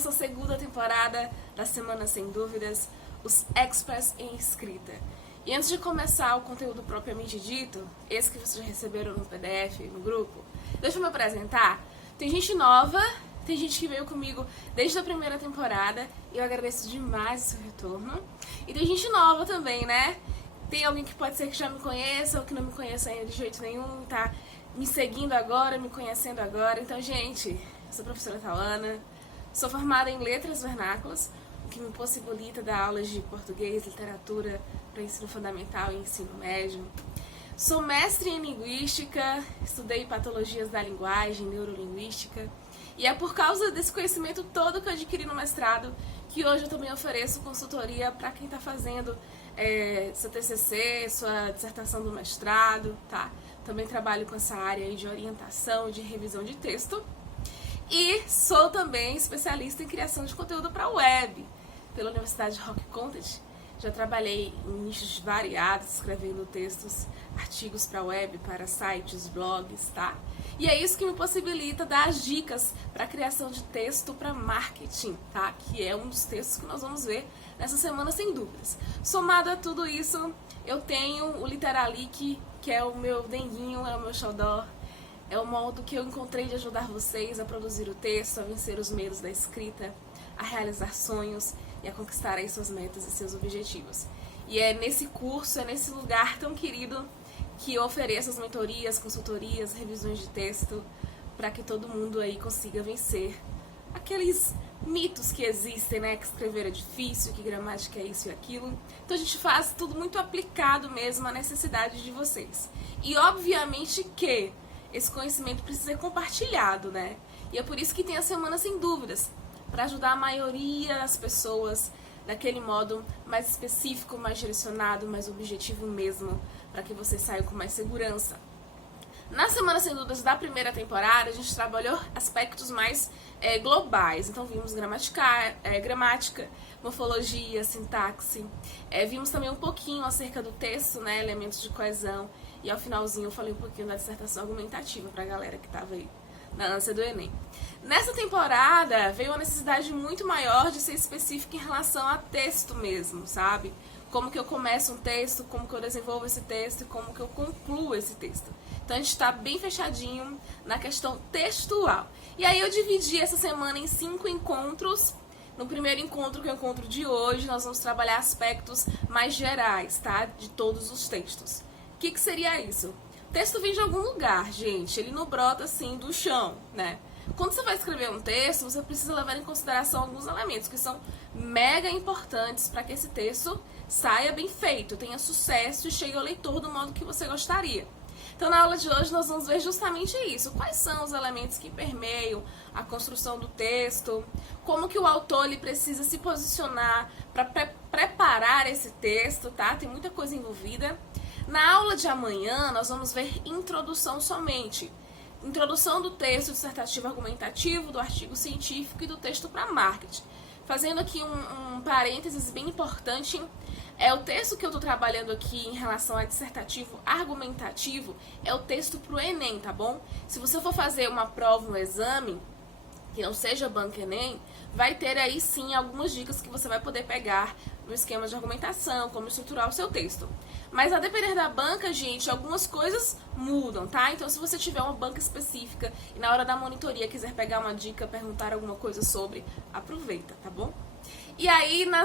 nossa segunda temporada da Semana Sem Dúvidas, os Experts em Escrita. E antes de começar o conteúdo propriamente dito, esse que vocês já receberam no PDF, no grupo, deixa eu me apresentar. Tem gente nova, tem gente que veio comigo desde a primeira temporada, e eu agradeço demais o seu retorno. E tem gente nova também, né? Tem alguém que pode ser que já me conheça, ou que não me conheça ainda de jeito nenhum, tá me seguindo agora, me conhecendo agora. Então, gente, eu sou a professora Tauana, sou formada em Letras Vernáculas, o que me possibilita dar aulas de português, literatura para ensino fundamental e ensino médio. Sou mestre em Linguística, estudei patologias da linguagem, neurolinguística, e é por causa desse conhecimento todo que eu adquiri no mestrado que hoje eu também ofereço consultoria para quem está fazendo seu TCC, sua dissertação do mestrado, tá? Também trabalho com essa área aí de orientação, de revisão de texto. E sou também especialista em criação de conteúdo para web, pela Universidade Rock Content. Já trabalhei em nichos variados, escrevendo textos, artigos para web, para sites, blogs, tá? E é isso que me possibilita dar as dicas para a criação de texto para marketing, tá? Que é um dos textos que nós vamos ver nessa semana, sem dúvidas. Somado a tudo isso, eu tenho o Literalic, que é o meu denguinho, é o meu xodó. É o modo que eu encontrei de ajudar vocês a produzir o texto, a vencer os medos da escrita, a realizar sonhos e a conquistar aí suas metas e seus objetivos. E é nesse curso, é nesse lugar tão querido que eu ofereço as mentorias, consultorias, revisões de texto, para que todo mundo aí consiga vencer aqueles mitos que existem, né? Que escrever é difícil, que gramática é isso e aquilo. Então a gente faz tudo muito aplicado mesmo à necessidade de vocês. E obviamente que esse conhecimento precisa ser compartilhado, né? E é por isso que tem a Semana Sem Dúvidas, para ajudar a maioria das pessoas daquele modo mais específico, mais direcionado, mais objetivo mesmo, para que vocês saiam com mais segurança. Na Semana Sem Dúvidas da primeira temporada, a gente trabalhou aspectos mais globais. Então vimos gramática, morfologia, sintaxe. Vimos também um pouquinho acerca do texto, né, elementos de coesão. E ao finalzinho eu falei um pouquinho da dissertação argumentativa para a galera que estava aí na ânsia do Enem. Nessa temporada veio uma necessidade muito maior de ser específica em relação a texto mesmo, sabe? Como que eu começo um texto, como que eu desenvolvo esse texto e como que eu concluo esse texto. Então a gente está bem fechadinho na questão textual. E aí eu dividi essa semana em 5 encontros. No primeiro encontro, que é o encontro de hoje, nós vamos trabalhar aspectos mais gerais, tá? De todos os textos. O que seria isso? O texto vem de algum lugar, gente. Ele não brota assim do chão, né? Quando você vai escrever um texto, você precisa levar em consideração alguns elementos que são mega importantes para que esse texto saia bem feito, tenha sucesso e chegue ao leitor do modo que você gostaria. Então, na aula de hoje, nós vamos ver justamente isso. Quais são os elementos que permeiam a construção do texto, como que o autor ele precisa se posicionar para preparar esse texto, tá? Tem muita coisa envolvida. Na aula de amanhã, nós vamos ver introdução somente. Introdução do texto dissertativo argumentativo, do artigo científico e do texto para marketing. Fazendo aqui um parênteses bem importante, o texto que eu estou trabalhando aqui em relação a dissertativo argumentativo é o texto para o Enem, tá bom? Se você for fazer uma prova, um exame, que não seja Banca Enem, vai ter aí sim algumas dicas que você vai poder pegar no esquema de argumentação, como estruturar o seu texto. Mas a depender da banca, gente, algumas coisas mudam, tá? Então se você tiver uma banca específica e na hora da monitoria quiser pegar uma dica, perguntar alguma coisa sobre, aproveita, tá bom? E aí, na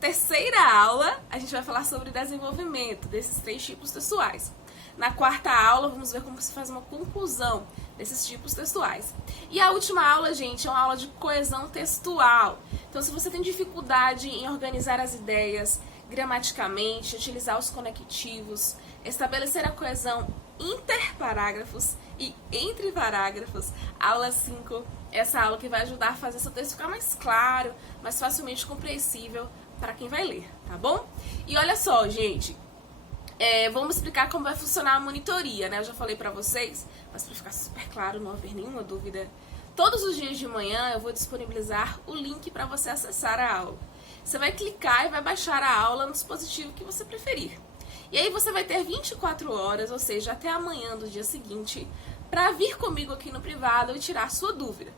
terceira aula, a gente vai falar sobre desenvolvimento desses 3 tipos textuais. Na quarta aula, vamos ver como se faz uma conclusão desses tipos textuais. E a última aula, gente, é uma aula de coesão textual. Então, se você tem dificuldade em organizar as ideias gramaticamente, utilizar os conectivos, estabelecer a coesão interparágrafos e entre parágrafos, aula 5, essa aula que vai ajudar a fazer seu texto ficar mais claro, mais facilmente compreensível para quem vai ler, tá bom? E olha só, gente, vamos explicar como vai funcionar a monitoria, né? Eu já falei pra vocês, mas para ficar super claro, não haver nenhuma dúvida, todos os dias de manhã eu vou disponibilizar o link para você acessar a aula. Você vai clicar e vai baixar a aula no dispositivo que você preferir. E aí você vai ter 24 horas, ou seja, até amanhã do dia seguinte, para vir comigo aqui no privado e tirar sua dúvida.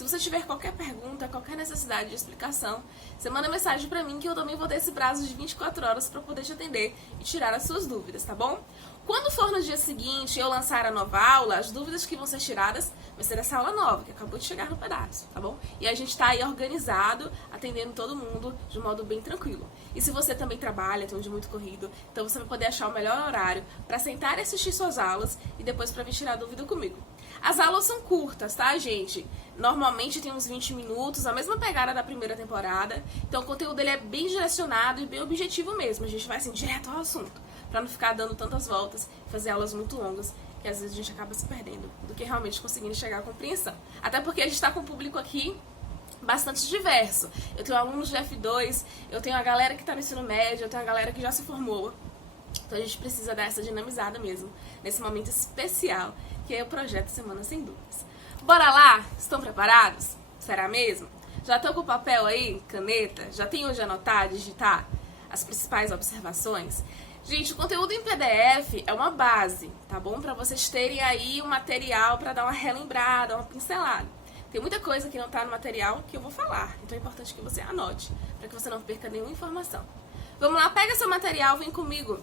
Se você tiver qualquer pergunta, qualquer necessidade de explicação, você manda mensagem pra mim que eu também vou ter esse prazo de 24 horas pra poder te atender e tirar as suas dúvidas, tá bom? Quando for no dia seguinte eu lançar a nova aula, as dúvidas que vão ser tiradas vai ser essa aula nova, que acabou de chegar no pedaço, tá bom? E a gente tá aí organizado, atendendo todo mundo de um modo bem tranquilo. E se você também trabalha, tem um dia muito corrido, então você vai poder achar o melhor horário pra sentar e assistir suas aulas e depois pra vir tirar dúvida comigo. As aulas são curtas, tá, gente? Normalmente tem uns 20 minutos, a mesma pegada da primeira temporada. Então o conteúdo dele é bem direcionado e bem objetivo mesmo. A gente vai assim, direto ao assunto, pra não ficar dando tantas voltas e fazer aulas muito longas, que às vezes a gente acaba se perdendo do que realmente conseguindo chegar à compreensão. Até porque a gente tá com um público aqui bastante diverso. Eu tenho alunos de F2, eu tenho a galera que tá no ensino médio, eu tenho a galera que já se formou. Então a gente precisa dar essa dinamizada mesmo, nesse momento especial, que é o projeto Semana Sem Dúvidas. Bora lá? Estão preparados? Será mesmo? Já estão com papel aí, caneta? Já tem onde anotar, digitar as principais observações? Gente, o conteúdo em PDF é uma base, tá bom? Para vocês terem aí um material para dar uma relembrada, uma pincelada. Tem muita coisa que não tá no material que eu vou falar, então é importante que você anote, para que você não perca nenhuma informação. Vamos lá, pega seu material, vem comigo.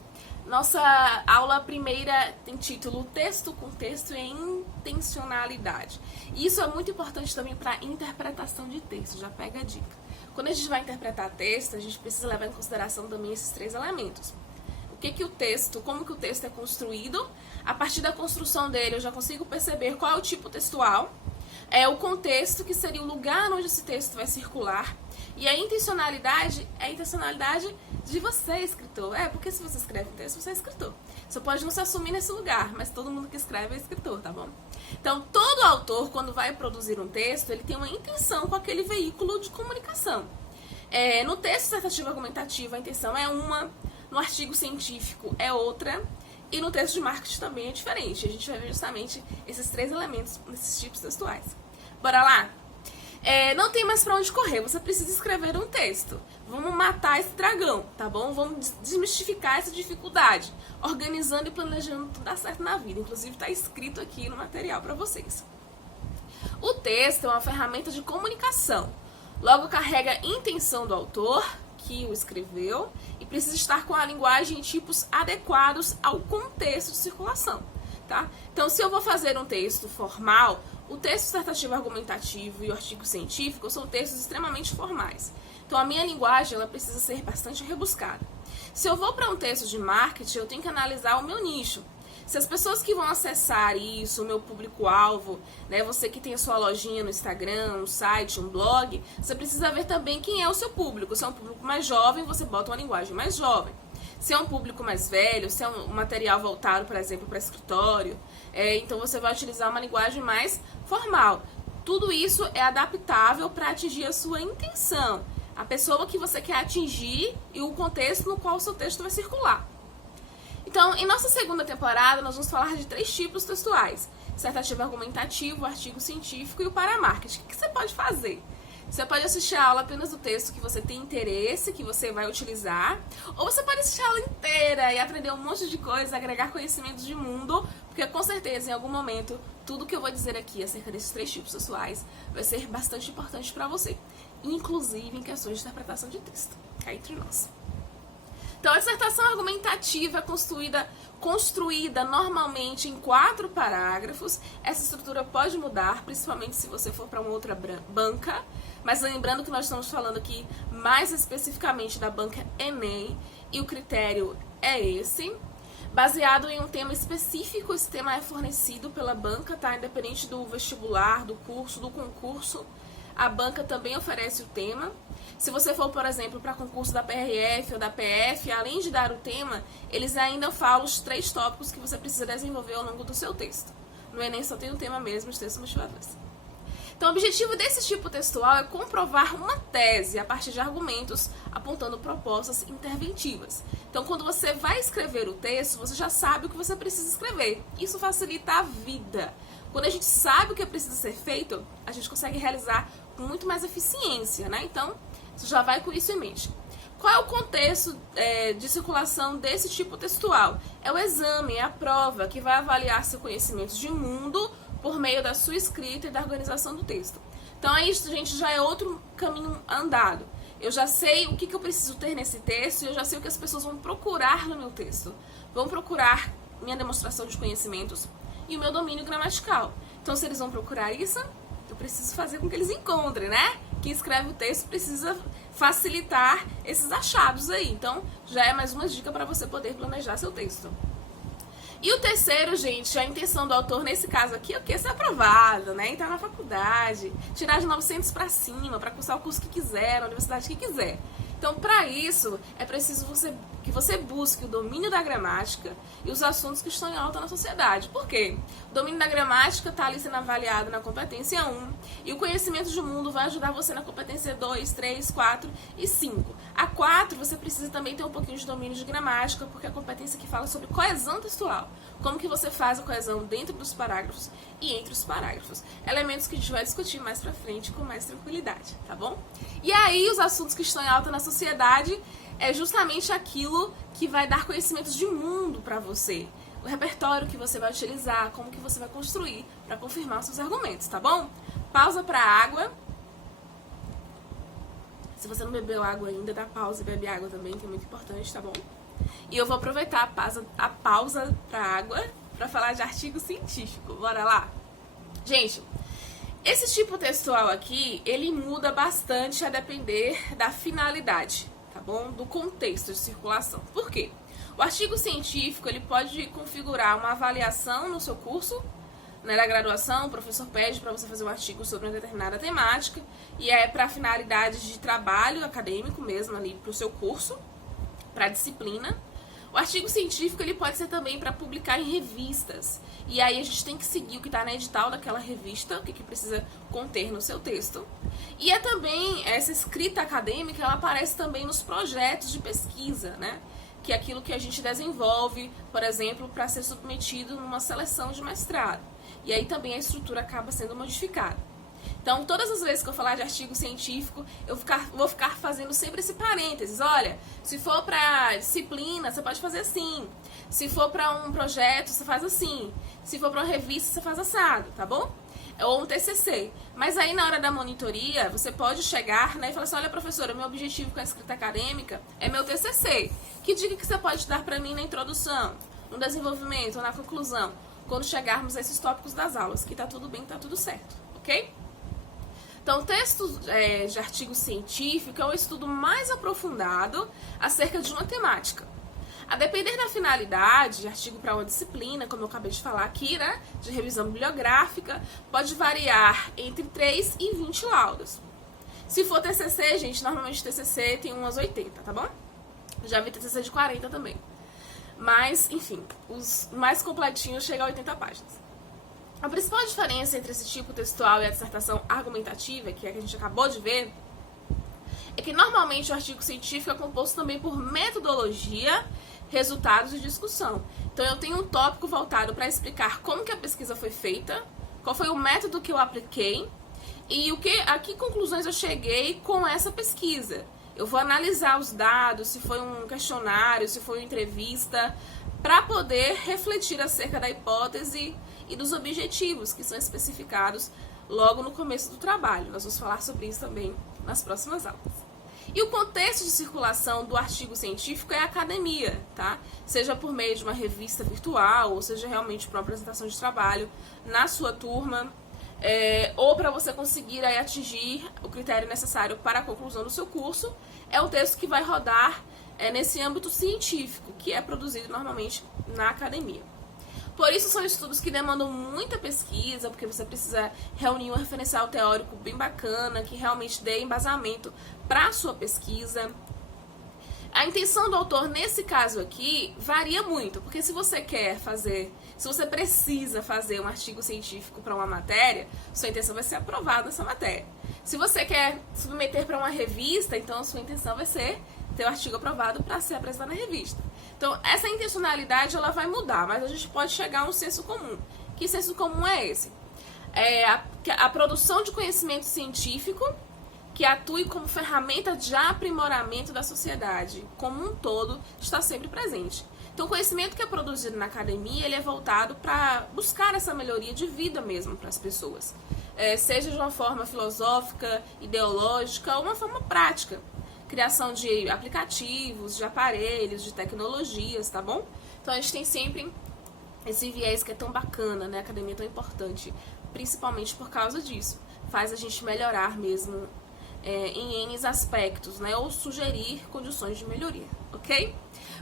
Nossa aula primeira tem título Texto, Contexto e Intencionalidade. E isso é muito importante também para interpretação de texto, já pega a dica. Quando a gente vai interpretar texto, a gente precisa levar em consideração também esses três elementos. O que o texto, como que o texto é construído, a partir da construção dele eu já consigo perceber qual é o tipo textual, o contexto, que seria o lugar onde esse texto vai circular, e a intencionalidade é a intencionalidade de você, escritor. Porque se você escreve um texto, você é escritor. Você pode não se assumir nesse lugar, mas todo mundo que escreve é escritor, tá bom? Então, todo autor, quando vai produzir um texto, ele tem uma intenção com aquele veículo de comunicação. No texto dissertativo argumentativo, a intenção é uma, no artigo científico é outra, e no texto de marketing também é diferente. A gente vai ver justamente esses três elementos nesses tipos textuais. Bora lá? Não tem mais pra onde correr, você precisa escrever um texto. Vamos matar esse dragão, tá bom? Vamos desmistificar essa dificuldade, organizando e planejando tudo dar certo na vida. Inclusive tá escrito aqui no material pra vocês. O texto é uma ferramenta de comunicação, logo carrega a intenção do autor, que o escreveu, e precisa estar com a linguagem e tipos adequados ao contexto de circulação, tá? Então, se eu vou fazer um texto formal, o texto dissertativo argumentativo e o artigo científico são textos extremamente formais. Então, a minha linguagem ela precisa ser bastante rebuscada. Se eu vou para um texto de marketing, eu tenho que analisar o meu nicho. Se as pessoas que vão acessar isso, o meu público-alvo, né, você que tem a sua lojinha no Instagram, um site, um blog, você precisa ver também quem é o seu público. Se é um público mais jovem, você bota uma linguagem mais jovem. Se é um público mais velho, se é um material voltado, por exemplo, para escritório, então você vai utilizar uma linguagem mais formal. Tudo isso é adaptável para atingir a sua intenção, a pessoa que você quer atingir e o contexto no qual o seu texto vai circular. Então, em nossa segunda temporada, nós vamos falar de 3 tipos textuais: dissertativo argumentativo, artigo científico e o paramarketing. O que você pode fazer? Você pode assistir a aula apenas do texto que você tem interesse, que você vai utilizar, ou você pode assistir a aula inteira e aprender um monte de coisa, agregar conhecimentos de mundo, porque com certeza, em algum momento, tudo que eu vou dizer aqui acerca desses 3 tipos textuais vai ser bastante importante para você, inclusive em questões de interpretação de texto, cá entre nós. Então, a dissertação argumentativa é construída normalmente em 4 parágrafos. Essa estrutura pode mudar, principalmente se você for para uma outra banca. Mas lembrando que nós estamos falando aqui mais especificamente da banca Enem, e o critério é esse. Baseado em um tema específico, esse tema é fornecido pela banca, tá? Independente do vestibular, do curso, do concurso, a banca também oferece o tema. Se você for, por exemplo, para concurso da PRF ou da PF, além de dar o tema, eles ainda falam os 3 tópicos que você precisa desenvolver ao longo do seu texto. No Enem só tem o tema mesmo, os textos motivadores. Então, o objetivo desse tipo textual é comprovar uma tese a partir de argumentos, apontando propostas interventivas. Então, quando você vai escrever o texto, você já sabe o que você precisa escrever. Isso facilita a vida. Quando a gente sabe o que precisa ser feito, a gente consegue realizar com muito mais eficiência, né? Então, você já vai com isso em mente. Qual é o contexto de circulação desse tipo textual? É o exame, é a prova, que vai avaliar seu conhecimento de mundo por meio da sua escrita e da organização do texto. Então é isso, gente, já é outro caminho andado. Eu já sei o que eu preciso ter nesse texto e eu já sei o que as pessoas vão procurar no meu texto. Vão procurar minha demonstração de conhecimentos e o meu domínio gramatical. Então, se eles vão procurar isso, eu preciso fazer com que eles encontrem, né? Quem escreve o texto precisa facilitar esses achados aí. Então, já é mais uma dica para você poder planejar seu texto. E o terceiro, gente, a intenção do autor, nesse caso aqui, é o que? Ser aprovado, né? Entrar na faculdade, tirar de 900 para cima, para cursar o curso que quiser, na universidade que quiser. Então, para isso, é preciso que você busque o domínio da gramática e os assuntos que estão em alta na sociedade. Por quê? O domínio da gramática está ali sendo avaliado na competência 1 e o conhecimento de mundo vai ajudar você na competência 2, 3, 4 e 5. A 4, você precisa também ter um pouquinho de domínio de gramática, porque é a competência que fala sobre coesão textual. Como que você faz a coesão dentro dos parágrafos e entre os parágrafos. Elementos que a gente vai discutir mais pra frente com mais tranquilidade, tá bom? E aí, os assuntos que estão em alta na sociedade é justamente aquilo que vai dar conhecimentos de mundo pra você. O repertório que você vai utilizar, como que você vai construir pra confirmar os seus argumentos, tá bom? Pausa pra água. Se você não bebeu água ainda, dá pausa e bebe água também, que é muito importante, tá bom? E eu vou aproveitar a pausa pra água pra falar de artigo científico. Bora lá? Gente, esse tipo textual aqui, ele muda bastante a depender da finalidade, tá bom? Do contexto de circulação. Por quê? O artigo científico, ele pode configurar uma avaliação no seu curso, né, da graduação. O professor pede para você fazer um artigo sobre uma determinada temática e é para finalidade de trabalho acadêmico mesmo ali para o seu curso, para a disciplina. O artigo científico, ele pode ser também para publicar em revistas. E aí a gente tem que seguir o que está na edital daquela revista, o que precisa conter no seu texto. E é também, essa escrita acadêmica, ela aparece também nos projetos de pesquisa, né? Que é aquilo que a gente desenvolve, por exemplo, para ser submetido numa seleção de mestrado. E aí também a estrutura acaba sendo modificada. Então, todas as vezes que eu falar de artigo científico, eu vou ficar fazendo sempre esse parênteses. Olha, se for para disciplina, você pode fazer assim. Se for para um projeto, você faz assim. Se for para uma revista, você faz assado, tá bom? Ou um TCC. Mas aí, na hora da monitoria, você pode chegar, né, e falar assim, olha, professora, meu objetivo com a escrita acadêmica é meu TCC. Que dica que você pode dar para mim na introdução, no desenvolvimento ou na conclusão, quando chegarmos a esses tópicos das aulas, que tá tudo bem, tá tudo certo, ok? Então, o texto de artigo científico é um estudo mais aprofundado acerca de uma temática. A depender da finalidade, de artigo para uma disciplina, como eu acabei de falar aqui, né, de revisão bibliográfica, pode variar entre 3 e 20 laudas. Se for TCC, gente, normalmente TCC tem umas 80, tá bom? Já vi TCC de 40 também. Mas, enfim, os mais completinhos chegam a 80 páginas. A principal diferença entre esse tipo textual e a dissertação argumentativa, que é a que a gente acabou de ver, é que normalmente o artigo científico é composto também por metodologia, resultados e discussão. Então eu tenho um tópico voltado para explicar como que a pesquisa foi feita, qual foi o método que eu apliquei e a que conclusões eu cheguei com essa pesquisa. Eu vou analisar os dados, se foi um questionário, se foi uma entrevista, para poder refletir acerca da hipótese e dos objetivos que são especificados logo no começo do trabalho. Nós vamos falar sobre isso também nas próximas aulas. E o contexto de circulação do artigo científico é a academia, tá? Seja por meio de uma revista virtual, ou seja realmente para uma apresentação de trabalho na sua turma, ou para você conseguir aí atingir o critério necessário para a conclusão do seu curso, é o texto que vai rodar nesse âmbito científico, que é produzido normalmente na academia. Por isso são estudos que demandam muita pesquisa, porque você precisa reunir um referencial teórico bem bacana, que realmente dê embasamento para a sua pesquisa. A intenção do autor, nesse caso aqui, varia muito, porque se você precisa fazer um artigo científico para uma matéria, sua intenção vai ser aprovada nessa matéria. Se você quer submeter para uma revista, então sua intenção vai ser ter o artigo aprovado para ser apresentado na revista. Então, essa intencionalidade ela vai mudar, mas a gente pode chegar a um senso comum. Que senso comum é esse? A produção de conhecimento científico que atue como ferramenta de aprimoramento da sociedade como um todo está sempre presente. Então, o conhecimento que é produzido na academia, ele é voltado para buscar essa melhoria de vida mesmo para as pessoas. seja de uma forma filosófica, ideológica ou uma forma prática. Criação de aplicativos, de aparelhos, de tecnologias, tá bom? Então a gente tem sempre esse viés que é tão bacana, né? A academia é tão importante, principalmente por causa disso. Faz a gente melhorar mesmo em N aspectos, né? Ou sugerir condições de melhoria, ok?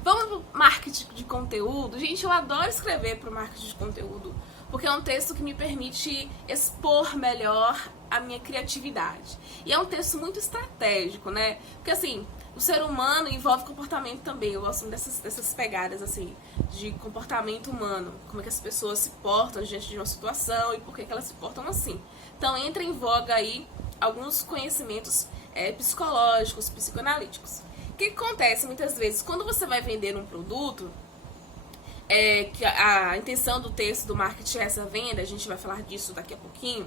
Vamos pro marketing de conteúdo. Gente, eu adoro escrever pro marketing de conteúdo, porque é um texto que me permite expor melhor a minha criatividade. E é um texto muito estratégico, né? Porque assim, o ser humano envolve comportamento também. Eu gosto dessas pegadas, assim, de comportamento humano. Como é que as pessoas se portam diante de uma situação e por que elas se portam assim. Então entra em voga aí alguns conhecimentos psicológicos, psicoanalíticos. O que acontece muitas vezes? Quando você vai vender um produto, que a intenção do texto do marketing é essa venda, a gente vai falar disso daqui a pouquinho.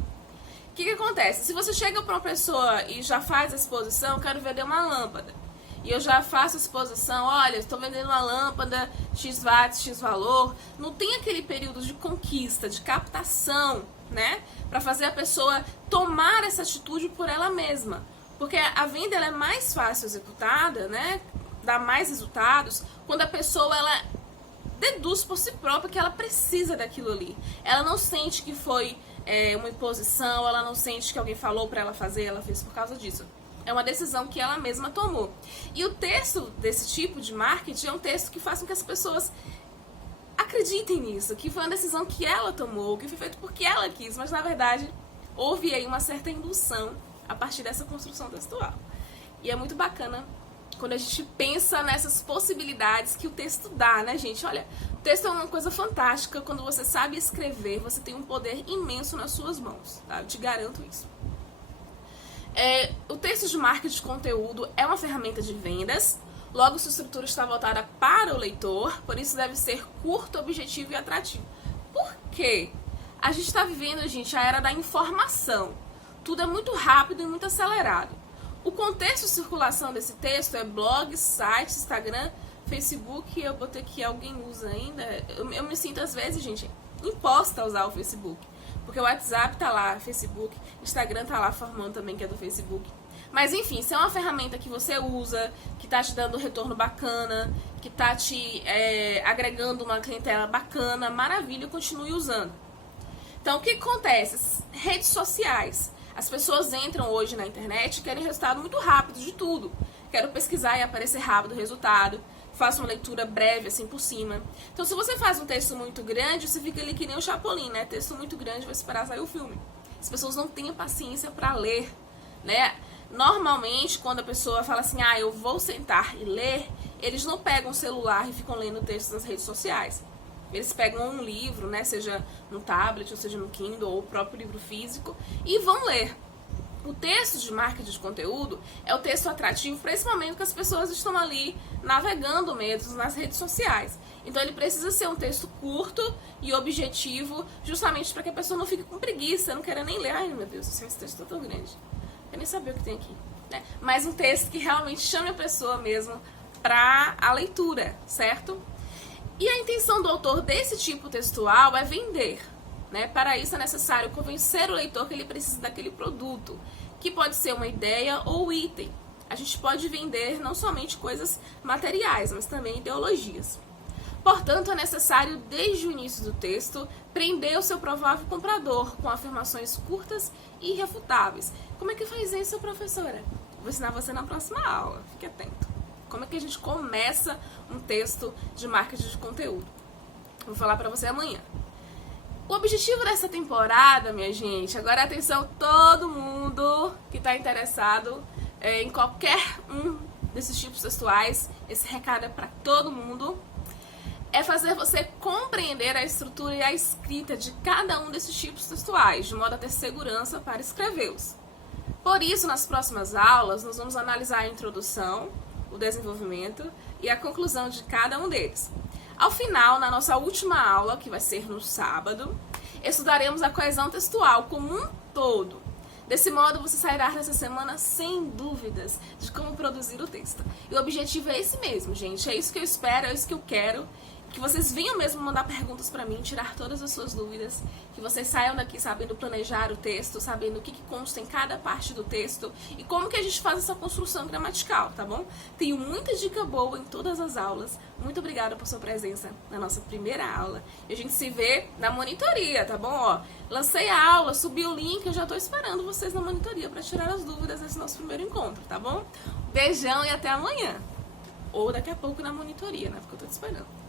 O que acontece? Se você chega para uma pessoa e já faz a exposição, eu quero vender uma lâmpada. E eu já faço a exposição, olha, estou vendendo uma lâmpada, X watts, X valor. Não tem aquele período de conquista, de captação, né? Para fazer a pessoa tomar essa atitude por ela mesma. Porque a venda ela é mais fácil executada, né? Dá mais resultados quando a pessoa ela deduz por si própria que ela precisa daquilo ali. Ela não sente que foi uma imposição, ela não sente que alguém falou para ela fazer, ela fez por causa disso. É uma decisão que ela mesma tomou. E o texto desse tipo de marketing é um texto que faz com que as pessoas acreditem nisso, que foi uma decisão que ela tomou, que foi feito porque ela quis, mas na verdade houve aí uma certa indução a partir dessa construção textual. E é muito bacana quando a gente pensa nessas possibilidades que o texto dá, né, gente? Olha, o texto é uma coisa fantástica. Quando você sabe escrever, você tem um poder imenso nas suas mãos, tá? Eu te garanto isso. O texto de marketing de conteúdo é uma ferramenta de vendas, logo sua estrutura está voltada para o leitor, por isso deve ser curto, objetivo e atrativo. Por quê? A gente está vivendo, gente, a era da informação. Tudo é muito rápido e muito acelerado. O contexto de circulação desse texto é blog, site, Instagram, Facebook. Eu botei que alguém usa ainda. Eu me sinto às vezes, gente, imposta a usar o Facebook. Porque o WhatsApp tá lá, Facebook, Instagram tá lá formando também, que é do Facebook. Mas enfim, se é uma ferramenta que você usa, que tá te dando um retorno bacana, que tá te agregando uma clientela bacana, maravilha, continue usando. Então o que acontece? Redes sociais. As pessoas entram hoje na internet e querem resultado muito rápido de tudo. Quero pesquisar e aparecer rápido o resultado. Faço uma leitura breve, assim, por cima. Então, se você faz um texto muito grande, você fica ali que nem o Chapolin, né? Texto muito grande, vai esperar sair o filme. As pessoas não têm paciência para ler, né? Normalmente, quando a pessoa fala assim, eu vou sentar e ler, eles não pegam o celular e ficam lendo textos nas redes sociais. Eles pegam um livro, né, seja no tablet, ou seja no Kindle, ou o próprio livro físico, e vão ler. O texto de marketing de conteúdo é o texto atrativo para esse momento que as pessoas estão ali navegando mesmo nas redes sociais. Então ele precisa ser um texto curto e objetivo, justamente para que a pessoa não fique com preguiça, não queira nem ler. Ai, meu Deus, esse texto tá tão grande. Eu nem sabia o que tem aqui, né? Mas um texto que realmente chame a pessoa mesmo para a leitura, certo? E a intenção do autor desse tipo textual é vender, né? Para isso é necessário convencer o leitor que ele precisa daquele produto, que pode ser uma ideia ou item. A gente pode vender não somente coisas materiais, mas também ideologias. Portanto, é necessário, desde o início do texto, prender o seu provável comprador com afirmações curtas e irrefutáveis. Como é que faz isso, professora? Vou ensinar você na próxima aula, fique atento. Como é que a gente começa um texto de marketing de conteúdo? Vou falar pra você amanhã. O objetivo dessa temporada, minha gente, agora atenção todo mundo que tá interessado em qualquer um desses tipos textuais, esse recado é pra todo mundo, é fazer você compreender a estrutura e a escrita de cada um desses tipos textuais, de modo a ter segurança para escrevê-los. Por isso, nas próximas aulas, nós vamos analisar a introdução, o desenvolvimento e a conclusão de cada um deles. Ao final, na nossa última aula, que vai ser no sábado, estudaremos a coesão textual como um todo. Desse modo, você sairá dessa semana sem dúvidas de como produzir o texto. E o objetivo é esse mesmo, gente. É isso que eu espero, é isso que eu quero. que vocês venham mesmo mandar perguntas pra mim, tirar todas as suas dúvidas, que vocês saiam daqui sabendo planejar o texto, sabendo o que consta em cada parte do texto e como que a gente faz essa construção gramatical, tá bom? Tenho muita dica boa em todas as aulas. Muito obrigada por sua presença na nossa primeira aula. E a gente se vê na monitoria, tá bom? Ó, lancei a aula, subi o link, eu já tô esperando vocês na monitoria pra tirar as dúvidas nesse nosso primeiro encontro, tá bom? Beijão e até amanhã. Ou daqui a pouco na monitoria, né? Porque eu tô te esperando.